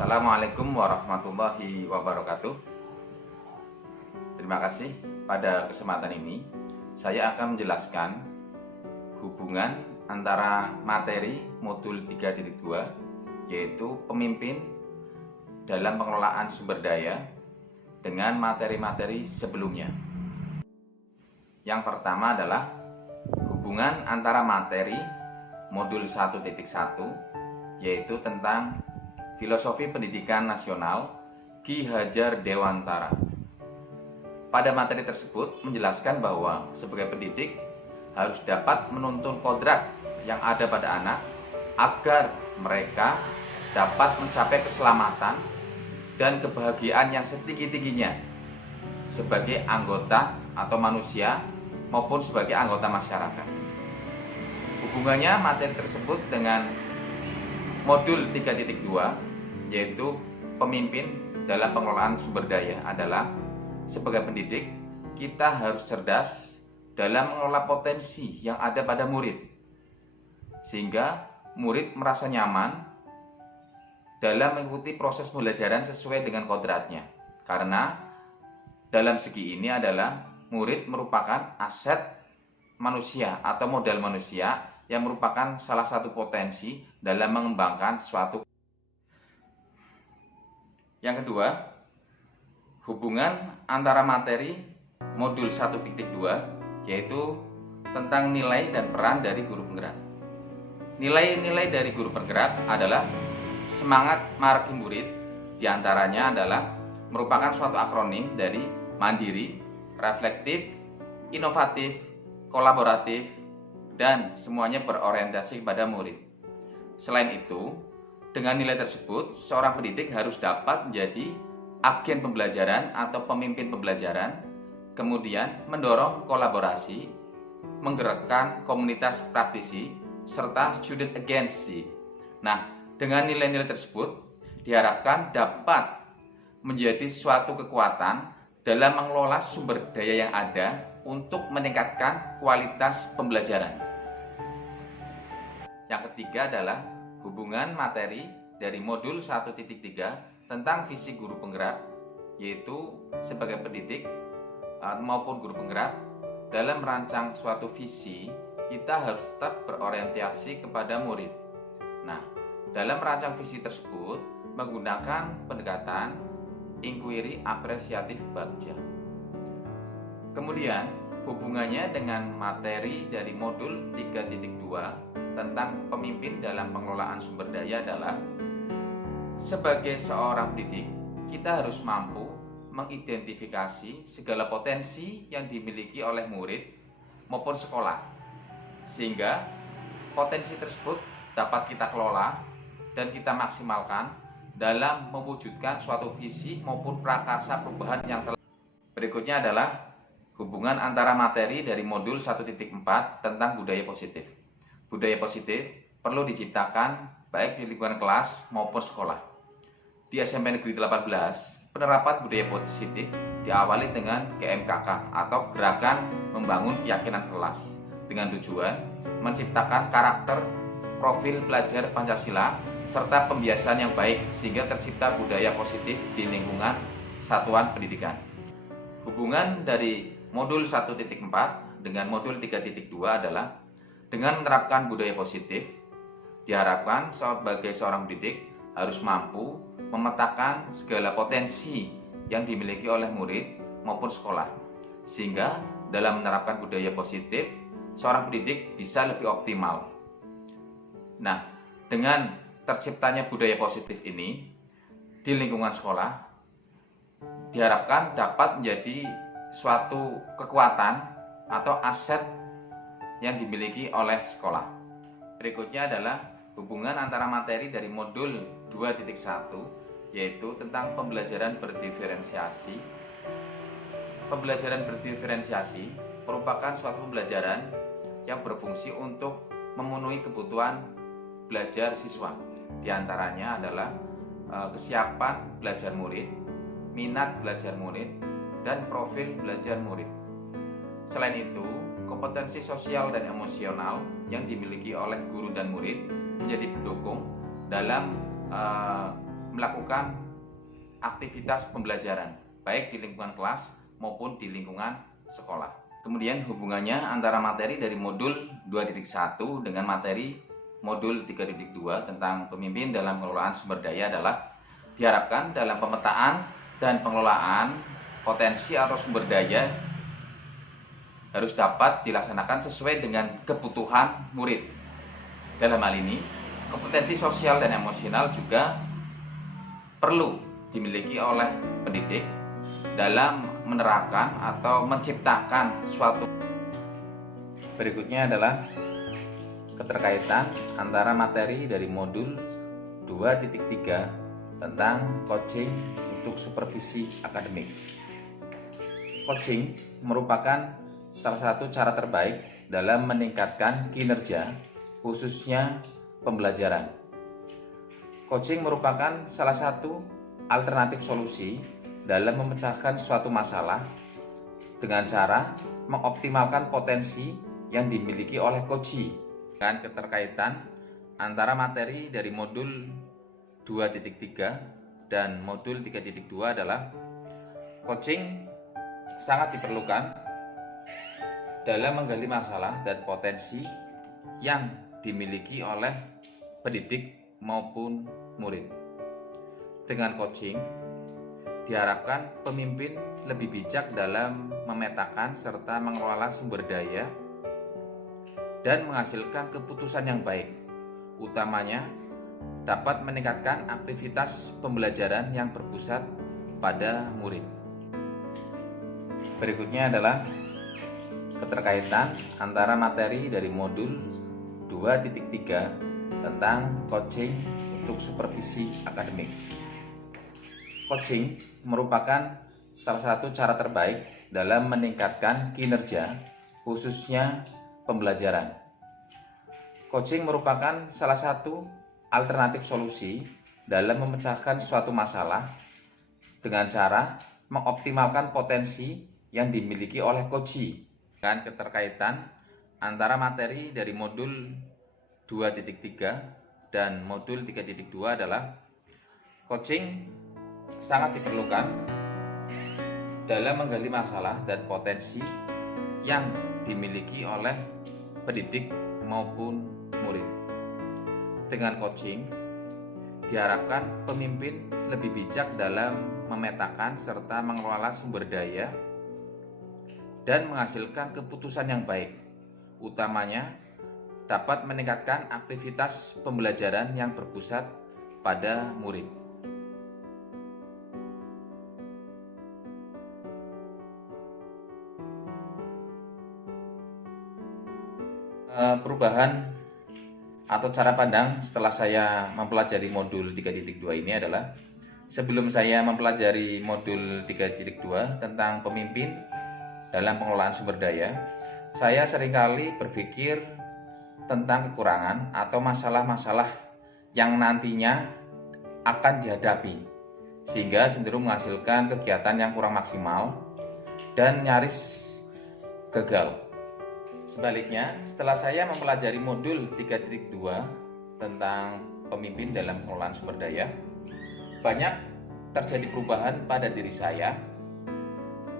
Assalamualaikum warahmatullahi wabarakatuh. Terima kasih. Pada kesempatan ini saya akan menjelaskan hubungan antara materi modul 3.2 yaitu pemimpin dalam pengelolaan sumber daya dengan materi-materi sebelumnya. Yang pertama adalah hubungan antara materi modul 1.1 yaitu tentang Filosofi Pendidikan Nasional Ki Hajar Dewantara. Pada materi tersebut menjelaskan bahwa sebagai pendidik harus dapat menuntun kodrat yang ada pada anak agar mereka dapat mencapai keselamatan dan kebahagiaan yang setinggi-tingginya sebagai anggota atau manusia maupun sebagai anggota masyarakat. Hubungannya materi tersebut dengan modul 3.2 yaitu pemimpin dalam pengelolaan sumber daya adalah sebagai pendidik kita harus cerdas dalam mengelola potensi yang ada pada murid sehingga murid merasa nyaman dalam mengikuti proses pembelajaran sesuai dengan kodratnya, karena dalam segi ini adalah murid merupakan aset manusia atau modal manusia yang merupakan salah satu potensi dalam mengembangkan suatu. Yang kedua, hubungan antara materi modul 1.2 yaitu tentang nilai dan peran dari guru penggerak. Nilai-nilai dari guru penggerak adalah semangat margi murid, diantaranya adalah merupakan suatu akronim dari mandiri, reflektif, inovatif, kolaboratif, dan semuanya berorientasi kepada murid. Selain itu, dengan nilai tersebut, seorang pendidik harus dapat menjadi agen pembelajaran atau pemimpin pembelajaran, kemudian mendorong kolaborasi, menggerakkan komunitas praktisi, serta student agency. Nah, dengan nilai-nilai tersebut diharapkan dapat menjadi suatu kekuatan dalam mengelola sumber daya yang ada untuk meningkatkan kualitas pembelajaran. Yang ketiga adalah hubungan materi dari modul 1.3 tentang visi guru penggerak, yaitu sebagai pendidik maupun guru penggerak dalam merancang suatu visi kita harus tetap berorientasi kepada murid. Nah, dalam merancang visi tersebut menggunakan pendekatan inquiry apresiatif bagja. Kemudian hubungannya dengan materi dari modul 3.2 tentang pemimpin dalam pengelolaan sumber daya adalah sebagai seorang pendidik kita harus mampu mengidentifikasi segala potensi yang dimiliki oleh murid maupun sekolah sehingga potensi tersebut dapat kita kelola dan kita maksimalkan dalam mewujudkan suatu visi maupun prakarsa perubahan yang telah. Berikutnya adalah hubungan antara materi dari modul 1.4 tentang budaya positif. Budaya positif perlu diciptakan baik di lingkungan kelas maupun sekolah. Di SMP Negeri 18, penerapan budaya positif diawali dengan GMKK atau Gerakan Membangun Keyakinan Kelas dengan tujuan menciptakan karakter profil pelajar Pancasila serta pembiasaan yang baik sehingga tercipta budaya positif di lingkungan satuan pendidikan. Hubungan dari modul 1.4 dengan modul 3.2 adalah dengan menerapkan budaya positif, diharapkan sebagai seorang pendidik harus mampu memetakan segala potensi yang dimiliki oleh murid maupun sekolah. Sehingga dalam menerapkan budaya positif, seorang pendidik bisa lebih optimal. Nah, dengan terciptanya budaya positif ini di lingkungan sekolah, diharapkan dapat menjadi suatu kekuatan atau aset yang dimiliki oleh sekolah. Berikutnya adalah hubungan antara materi dari modul 2.1 yaitu tentang pembelajaran berdiferensiasi. Pembelajaran berdiferensiasi merupakan suatu pembelajaran yang berfungsi untuk memenuhi kebutuhan belajar siswa. Di antaranya adalah kesiapan belajar murid, minat belajar murid, dan profil belajar murid. Selain itu, kompetensi sosial dan emosional yang dimiliki oleh guru dan murid menjadi pendukung dalam melakukan aktivitas pembelajaran, baik di lingkungan kelas maupun di lingkungan sekolah. Kemudian hubungannya antara materi dari modul 2.1 dengan materi modul 3.2 tentang pemimpin dalam pengelolaan sumber daya adalah diharapkan dalam pemetaan dan pengelolaan potensi atau sumber daya harus dapat dilaksanakan sesuai dengan kebutuhan murid. Dalam hal ini, kompetensi sosial dan emosional juga perlu dimiliki oleh pendidik dalam menerapkan atau menciptakan suatu. Berikutnya adalah keterkaitan antara materi dari modul 2.3 tentang coaching untuk supervisi akademik. Coaching merupakan salah satu cara terbaik dalam meningkatkan kinerja, khususnya pembelajaran. Coaching merupakan salah satu alternatif solusi dalam memecahkan suatu masalah dengan cara mengoptimalkan potensi yang dimiliki oleh coachee. Dengan keterkaitan antara materi dari modul 2.3 dan modul 3.2 adalah coaching sangat diperlukan dalam menggali masalah dan potensi yang dimiliki oleh pendidik maupun murid. Dengan coaching diharapkan pemimpin lebih bijak dalam memetakan serta mengelola sumber daya dan menghasilkan keputusan yang baik, utamanya dapat meningkatkan aktivitas pembelajaran yang berpusat pada murid. Berikutnya adalah keterkaitan antara materi dari modul 2.3 tentang coaching untuk supervisi akademik. Coaching merupakan salah satu cara terbaik dalam meningkatkan kinerja, khususnya pembelajaran. Coaching merupakan salah satu alternatif solusi dalam memecahkan suatu masalah dengan cara mengoptimalkan potensi yang dimiliki oleh coachee. Dengan keterkaitan antara materi dari modul 2.3 dan modul 3.2 adalah coaching sangat diperlukan dalam menggali masalah dan potensi yang dimiliki oleh pendidik maupun murid. Dengan coaching diharapkan pemimpin lebih bijak dalam memetakan serta mengelola sumber daya dan menghasilkan keputusan yang baik, utamanya dapat meningkatkan aktivitas pembelajaran yang berpusat pada murid. Perubahan atau cara pandang setelah saya mempelajari modul 3.2 ini adalah sebelum saya mempelajari modul 3.2 tentang pemimpin dalam pengelolaan sumber daya, saya seringkali berpikir tentang kekurangan atau masalah-masalah yang nantinya akan dihadapi, sehingga cenderung menghasilkan kegiatan yang kurang maksimal dan nyaris gagal. Sebaliknya, setelah saya mempelajari modul 3.2 tentang pemimpin dalam pengelolaan sumber daya, banyak terjadi perubahan pada diri saya.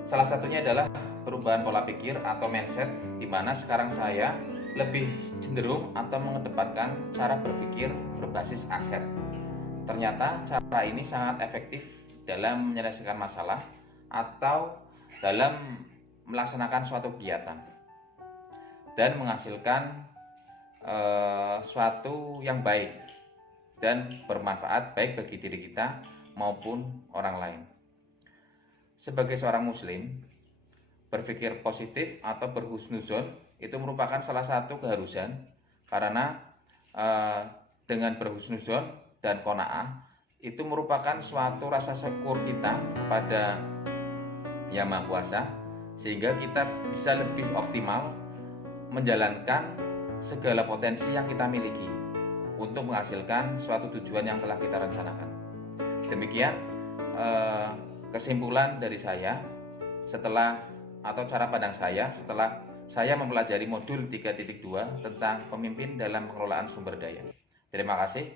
Salah satunya adalah perubahan pola pikir atau mindset, di mana sekarang saya lebih cenderung atau mengedepankan cara berpikir berbasis aset. Ternyata cara ini sangat efektif dalam menyelesaikan masalah atau dalam melaksanakan suatu kegiatan dan menghasilkan suatu yang baik dan bermanfaat baik bagi diri kita maupun orang lain. Sebagai seorang muslim, berpikir positif atau berhusnuzon itu merupakan salah satu keharusan, karena dengan berhusnuzon dan qanaah itu merupakan suatu rasa syukur kita kepada Yang Maha Kuasa, sehingga kita bisa lebih optimal menjalankan segala potensi yang kita miliki untuk menghasilkan suatu tujuan yang telah kita rencanakan. Demikian kesimpulan dari saya setelah, atau cara pandang saya setelah saya mempelajari modul 3.2 tentang pemimpin dalam pengelolaan sumber daya. Terima kasih.